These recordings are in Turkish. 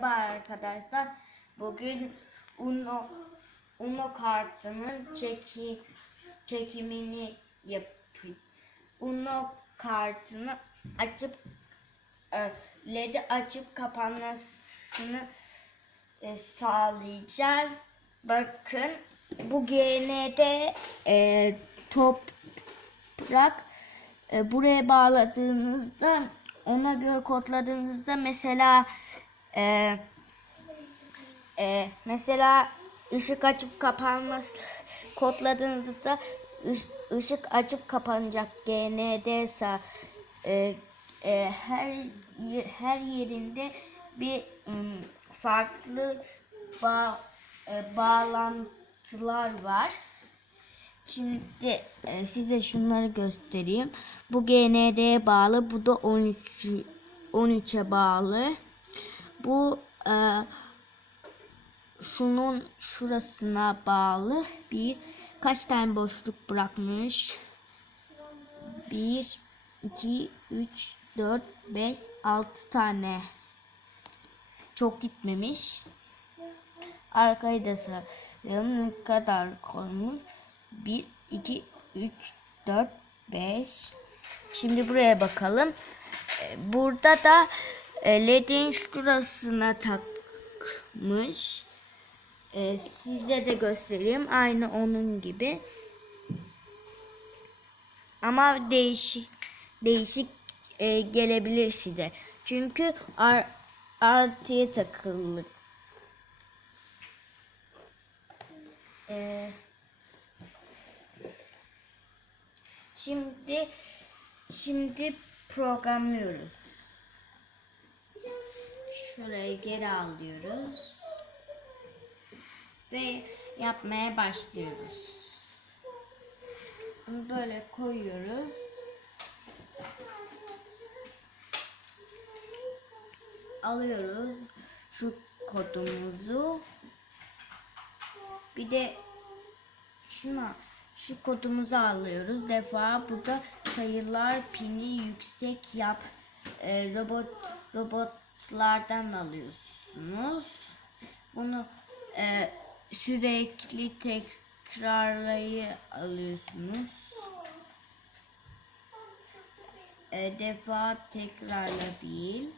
Merhaba arkadaşlar. Bugün Uno Uno kartının çeki, çekimini yapıyor. Uno kartını açıp e, LED'i açıp kapanmasını e, sağlayacağız. Bakın bu GN'de e, toprak e, buraya bağladığınızda ona göre kodladığınızda mesela e, e, mesela ışık açıp kapanması kodladığınızda ış- ışık açıp kapanacak GND ise e, e, her her yerinde bir farklı bağ, e, bağlantılar var. Şimdi e, size şunları göstereyim. Bu GND'ye bağlı, bu da 13 13'e bağlı. Bu e, şunun şurasına bağlı. Bir kaç tane boşluk bırakmış? 1 2 3 4 5 6 tane. Çok gitmemiş. Arkayı da sayalım. Ne kadar koymuş? 1, 2, 3, 4, 5. Şimdi buraya bakalım. Ee, Burada da e, LED'in şurasına takmış. Ee, Size de göstereyim. Aynı onun gibi. Ama değişik değişik e, gelebilir size. Çünkü ar artıya takılı. Ee, Şimdi şimdi programlıyoruz. Şurayı geri alıyoruz. Ve yapmaya başlıyoruz. Böyle koyuyoruz. Alıyoruz şu kodumuzu. Bir de şuna şu kodumuzu alıyoruz. Defa bu da sayılar pini yüksek yap e, robot robotlardan alıyorsunuz. Bunu e, sürekli tekrarlayı alıyorsunuz. E, defa tekrarla değil.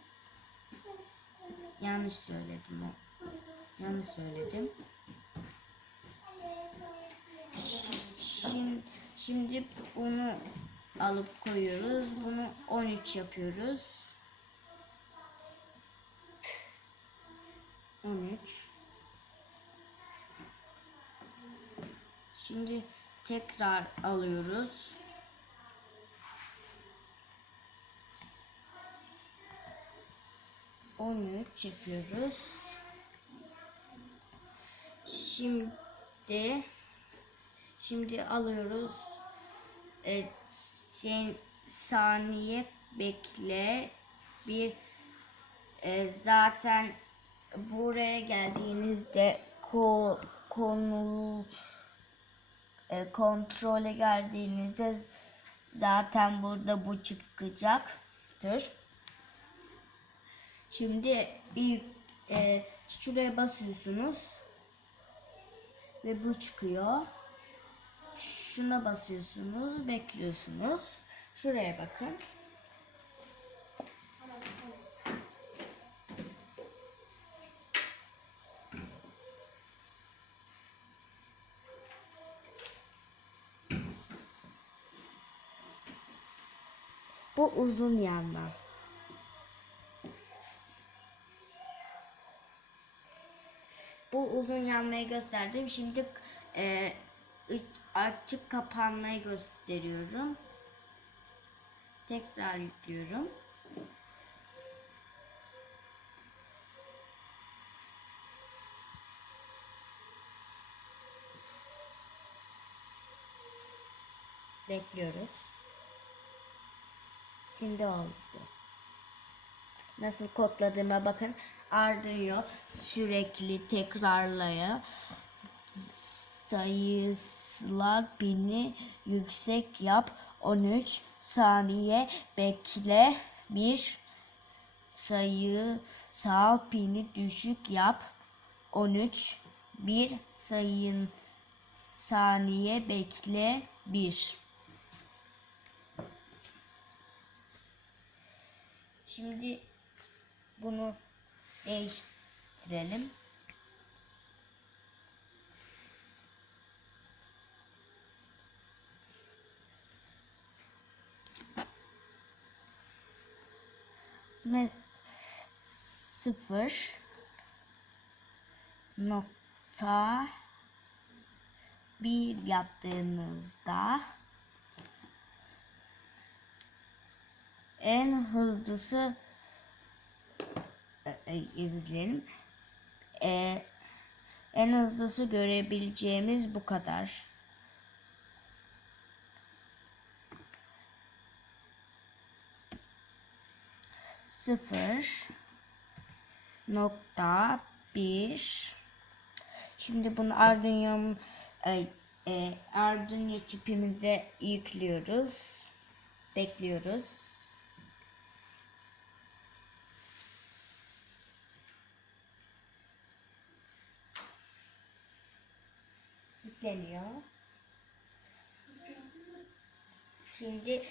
Yanlış söyledim o. Yanlış söyledim. Şimdi, şimdi bunu alıp koyuyoruz. Bunu 13 yapıyoruz. 13. Şimdi tekrar alıyoruz. On üç yapıyoruz. Şimdi Şimdi alıyoruz. Evet, sen saniye bekle. Bir e, zaten buraya geldiğinizde ko, konu e, kontrole geldiğinizde zaten burada bu çıkacaktır. Şimdi bir e, şuraya basıyorsunuz ve bu çıkıyor. Şuna basıyorsunuz, bekliyorsunuz. Şuraya bakın. Bu uzun yandan. Bu uzun yanmayı gösterdim. Şimdi e, açık kapanmayı gösteriyorum. Tekrar yüklüyorum. Bekliyoruz. Şimdi oldu. Nasıl kodladığıma bakın. Ardıyor sürekli tekrarlaya sayısal bini yüksek yap 13 saniye bekle bir sayı sağ pini düşük yap. 13 bir sayın saniye bekle 1 Şimdi bunu değiştirelim. Sıfır nokta bir yaptığınızda en hızlısı e, e, izleyelim. E, en hızlısı görebileceğimiz bu kadar. Sıfır nokta bir Şimdi bunu Arduino e, e, Arduino çipimize yüklüyoruz. Bekliyoruz. Yükleniyor. Şimdi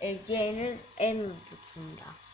görebileceğiniz en hızlısında.